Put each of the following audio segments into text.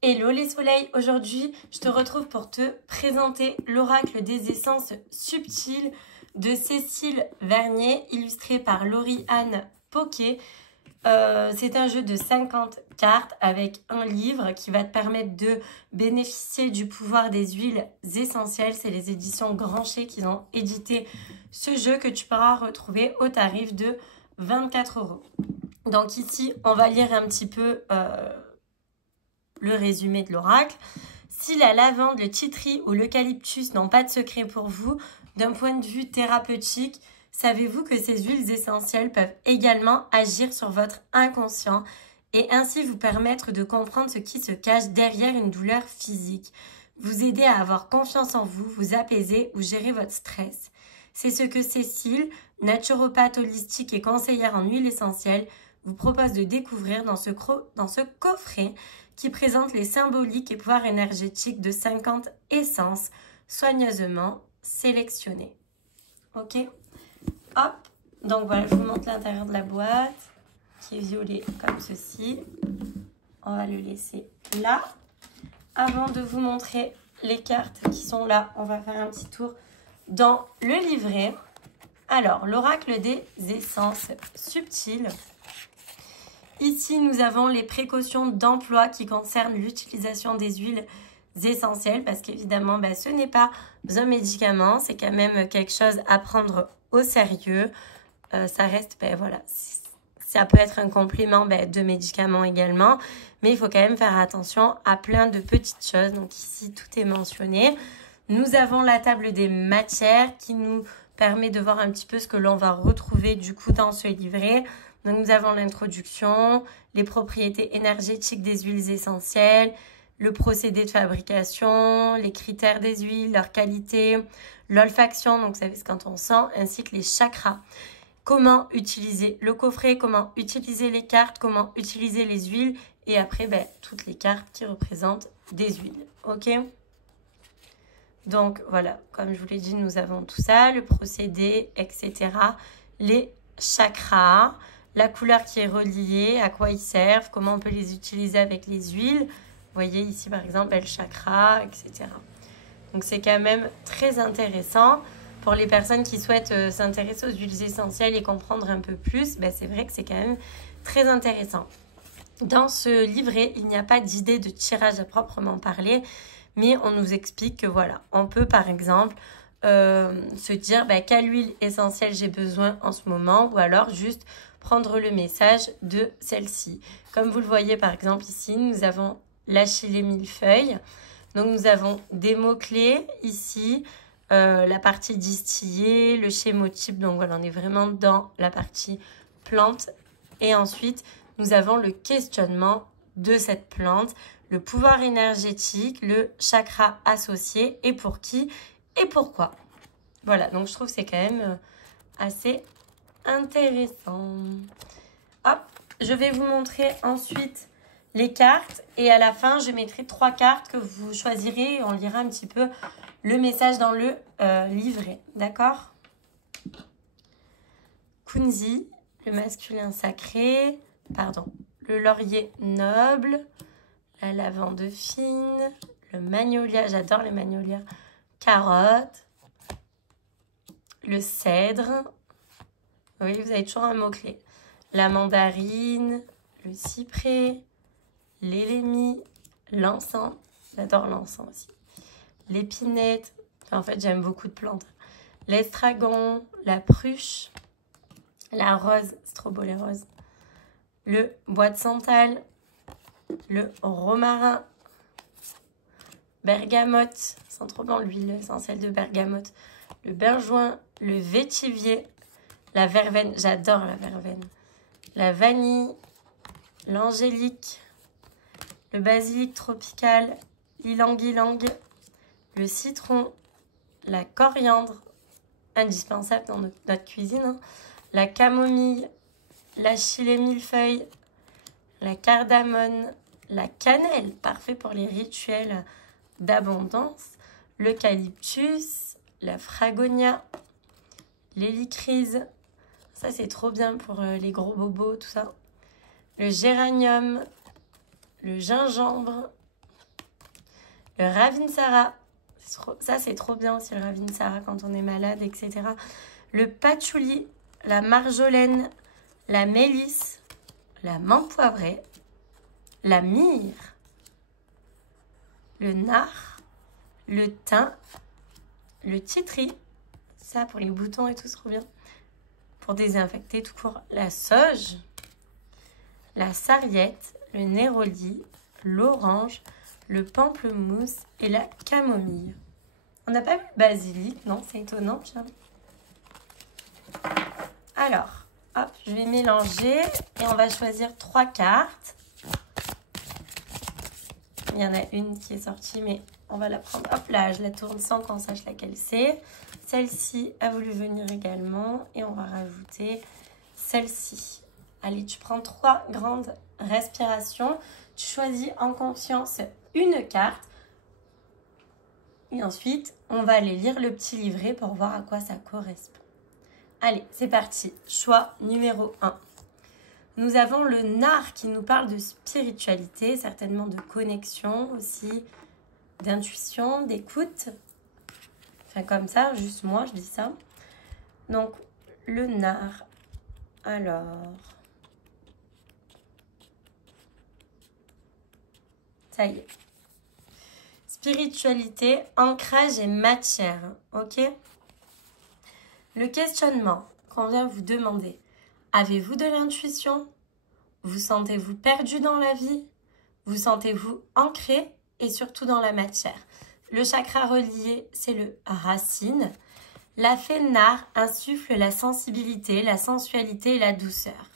Hello les soleils, aujourd'hui je te retrouve pour te présenter l'oracle des essences subtiles de Cécile Vernier, illustré par Laurie-Anne Poquet. C'est un jeu de 50 cartes avec un livre qui va te permettre de bénéficier du pouvoir des huiles essentielles. C'est les éditions Grancher qui ont édité ce jeu que tu pourras retrouver au tarif de 24 €. Donc ici, on va lire un petit peu le résumé de l'oracle. Si la lavande, le titri ou l'eucalyptus n'ont pas de secret pour vous, d'un point de vue thérapeutique, savez-vous que ces huiles essentielles peuvent également agir sur votre inconscient et ainsi vous permettre de comprendre ce qui se cache derrière une douleur physique, vous aider à avoir confiance en vous, vous apaiser ou gérer votre stress. C'est ce que Cécile, naturopathe holistique et conseillère en huile essentielle, vous propose de découvrir dans ce coffret qui présente les symboliques et pouvoirs énergétiques de 50 essences soigneusement sélectionnées. Ok? Hop! Donc voilà, je vous montre l'intérieur de la boîte qui est violet comme ceci. On va le laisser là. Avant de vous montrer les cartes qui sont là, on va faire un petit tour dans le livret. Alors, l'oracle des essences subtiles. Ici, nous avons les précautions d'emploi qui concernent l'utilisation des huiles essentielles parce qu'évidemment, ce n'est pas un médicament, c'est quand même quelque chose à prendre au sérieux. Ça reste, voilà, ça peut être un complément de médicaments également, mais il faut quand même faire attention à plein de petites choses. Donc ici, tout est mentionné. Nous avons la table des matières qui nous permet de voir un petit peu ce que l'on va retrouver du coup dans ce livret. Donc, nous avons l'introduction, les propriétés énergétiques des huiles essentielles, le procédé de fabrication, les critères des huiles, leur qualité, l'olfaction, donc ça c'est quand on sent, ainsi que les chakras. Comment utiliser le coffret, comment utiliser les cartes, comment utiliser les huiles et après toutes les cartes qui représentent des huiles. Ok ? Donc voilà, comme je vous l'ai dit, nous avons tout ça, le procédé, etc. Les chakras, la couleur qui est reliée, à quoi ils servent, comment on peut les utiliser avec les huiles. Vous voyez ici par exemple le chakra, etc. Donc c'est quand même très intéressant pour les personnes qui souhaitent s'intéresser aux huiles essentielles et comprendre un peu plus. C'est vrai que c'est quand même très intéressant. Dans ce livret, il n'y a pas d'idée de tirage à proprement parler, mais on nous explique que voilà, on peut par exemple se dire quelle huile essentielle j'ai besoin en ce moment ou alors juste prendre le message de celle-ci. Comme vous le voyez par exemple ici, nous avons l'achillée millefeuille. Donc nous avons des mots-clés ici, la partie distillée, le schémotype. Donc voilà, on est vraiment dans la partie plante. Et ensuite, nous avons le questionnement de cette plante, le pouvoir énergétique, le chakra associé et pour qui et pourquoi. Voilà, donc je trouve que c'est quand même assez intéressant. Hop, je vais vous montrer ensuite les cartes et à la fin, je mettrai 3 cartes que vous choisirez et on lira un petit peu le message dans le livret. D'accord? Kunzi, le masculin sacré, le laurier noble, la lavande fine, le magnolia, j'adore les magnolias, carotte, le cèdre, oui, vous avez toujours un mot-clé, la mandarine, le cyprès, l'élémie, l'encens, j'adore l'encens aussi, l'épinette, en fait j'aime beaucoup de plantes, l'estragon, la pruche, la rose, c'est trop beau les roses, le bois de santal, le romarin, bergamote, sent trop bon l'huile essentielle de bergamote, le benjoin, le vétivier, la verveine, j'adore la verveine, la vanille, l'angélique, le basilic tropical, l'ylang-ylang, le citron, la coriandre, indispensable dans notre cuisine, la camomille, l'achillée millefeuille, la cardamone, la cannelle, parfait pour les rituels d'abondance, l'eucalyptus, la fragonia, l'hélicryse, ça c'est trop bien pour les gros bobos, tout ça, le géranium, le gingembre, le Ravinsara. Ça, c'est trop bien aussi, le Ravinsara, quand on est malade, etc. Le patchouli, la marjolaine, la mélisse, la menthe poivrée, la myrrhe, le nard, le thym, le titri, ça pour les boutons et tout, c'est trop bien, pour désinfecter tout court, la sauge, la sarriette, le néroli, l'orange, le pamplemousse et la camomille. On n'a pas vu le basilic, non? C'est étonnant, tiens. Alors, hop, je vais mélanger et on va choisir 3 cartes. Il y en a une qui est sortie, mais on va la prendre. Hop là, je la tourne sans qu'on sache laquelle c'est. Celle-ci a voulu venir également et on va rajouter celle-ci. Allez, tu prends 3 grandes respirations. Tu choisis en conscience une carte. Et ensuite, on va aller lire le petit livret pour voir à quoi ça correspond. Allez, c'est parti. Choix numéro 1. Nous avons le nard qui nous parle de spiritualité, certainement de connexion aussi, d'intuition, d'écoute. Enfin, comme ça, juste moi, je dis ça. Donc, le nard. Alors... ça y est. Spiritualité, ancrage et matière. Ok? Le questionnement qu'on vient vous demander. Avez-vous de l'intuition? Vous sentez-vous perdu dans la vie? Vous sentez-vous ancré et surtout dans la matière? Le chakra relié, c'est le racine. La fée nard insuffle la sensibilité, la sensualité et la douceur.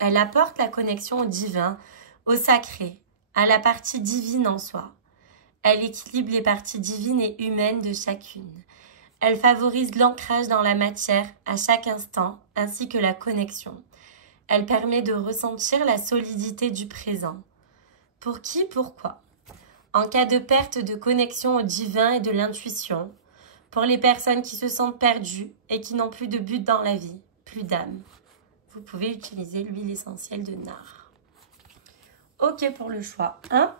Elle apporte la connexion au divin, au sacré, à la partie divine en soi. Elle équilibre les parties divines et humaines de chacune. Elle favorise l'ancrage dans la matière à chaque instant, ainsi que la connexion. Elle permet de ressentir la solidité du présent. Pour qui, pourquoi? En cas de perte de connexion au divin et de l'intuition, pour les personnes qui se sentent perdues et qui n'ont plus de but dans la vie, plus d'âme, vous pouvez utiliser l'huile essentielle de nard. Ok pour le choix 1.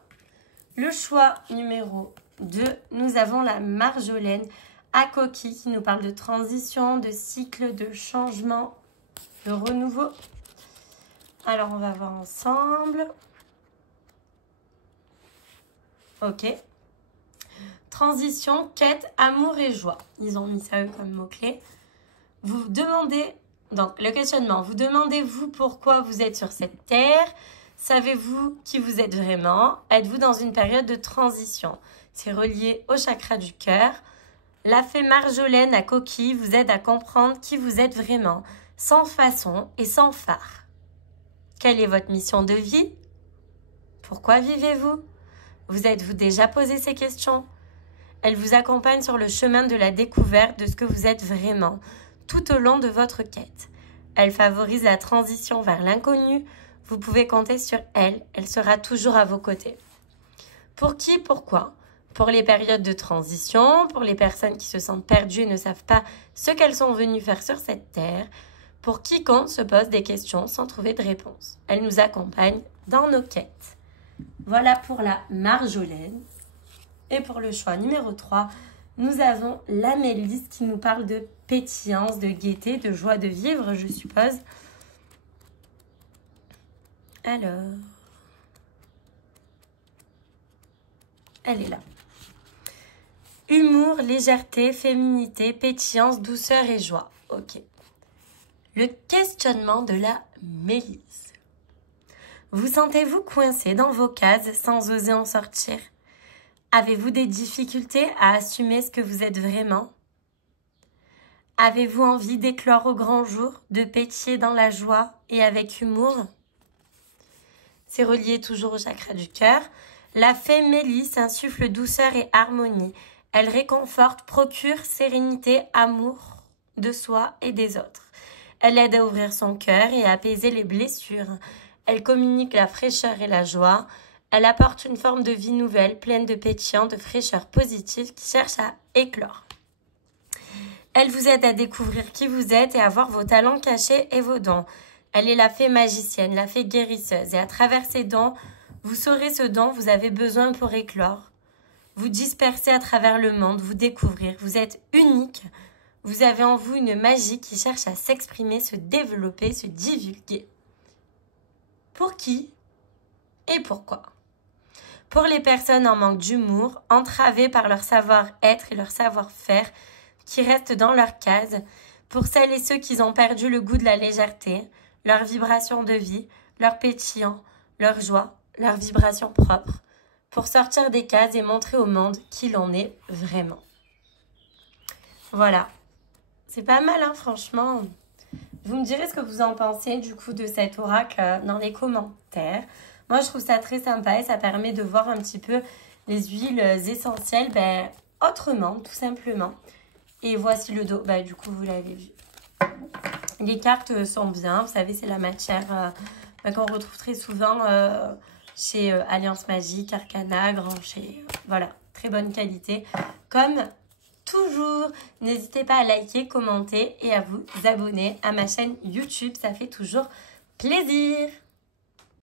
Le choix numéro 2, nous avons la marjolaine à coquille qui nous parle de transition, de cycle, de changement, de renouveau. Alors, on va voir ensemble. Ok. Transition, quête, amour et joie. Ils ont mis ça eux comme mot-clé. Vous demandez, donc le questionnement, vous demandez-vous pourquoi vous êtes sur cette terre? Savez-vous qui vous êtes vraiment? Êtes-vous dans une période de transition? C'est relié au chakra du cœur. La fée marjolaine à coquille vous aide à comprendre qui vous êtes vraiment, sans façon et sans phare. Quelle est votre mission de vie? Pourquoi vivez-vous? Vous êtes-vous déjà posé ces questions? Elle vous accompagne sur le chemin de la découverte de ce que vous êtes vraiment, tout au long de votre quête. Elle favorise la transition vers l'inconnu. Vous pouvez compter sur elle, elle sera toujours à vos côtés. Pour qui, pourquoi? Pour les périodes de transition, pour les personnes qui se sentent perdues et ne savent pas ce qu'elles sont venues faire sur cette terre, pour quiconque se pose des questions sans trouver de réponse. Elle nous accompagne dans nos quêtes. Voilà pour la marjolaine. Et pour le choix numéro 3, nous avons la mélisse qui nous parle de pétillance, de gaieté, de joie de vivre, je suppose. Alors, elle est là. Humour, légèreté, féminité, pétillance, douceur et joie. Ok. Le questionnement de la mélisse. Vous sentez-vous coincé dans vos cases sans oser en sortir? Avez-vous des difficultés à assumer ce que vous êtes vraiment? Avez-vous envie d'éclore au grand jour, de pétiller dans la joie et avec humour? C'est relié toujours au chakra du cœur. La fée mélisse insuffle douceur et harmonie. Elle réconforte, procure sérénité, amour de soi et des autres. Elle aide à ouvrir son cœur et à apaiser les blessures. Elle communique la fraîcheur et la joie. Elle apporte une forme de vie nouvelle, pleine de pétillant, de fraîcheur positive qui cherche à éclore. Elle vous aide à découvrir qui vous êtes et à voir vos talents cachés et vos dons. Elle est la fée magicienne, la fée guérisseuse. Et à travers ses dons, Vous saurez ce dont vous avez besoin pour éclore, vous disperser à travers le monde, vous découvrir. Vous êtes unique. Vous avez en vous une magie qui cherche à s'exprimer, se développer, se divulguer. Pour qui et pourquoi? Pour les personnes en manque d'humour, entravées par leur savoir-être et leur savoir-faire, qui restent dans leur case. Pour celles et ceux qui ont perdu le goût de la légèreté, leur vibration de vie, leur pétillant, leur joie, leur vibration propre. Pour sortir des cases et montrer au monde qui l'on est vraiment. Voilà. C'est pas mal, hein, franchement. Vous me direz ce que vous en pensez, du coup, de cet oracle dans les commentaires. Moi, je trouve ça très sympa et ça permet de voir un petit peu les huiles essentielles autrement, tout simplement. Et voici le dos. Du coup, vous l'avez vu. Les cartes sont bien. Vous savez, c'est la matière qu'on retrouve très souvent chez Alliance Magique, Arcana, Grancher. Voilà, très bonne qualité. Comme toujours, n'hésitez pas à liker, commenter et à vous abonner à ma chaîne YouTube. Ça fait toujours plaisir.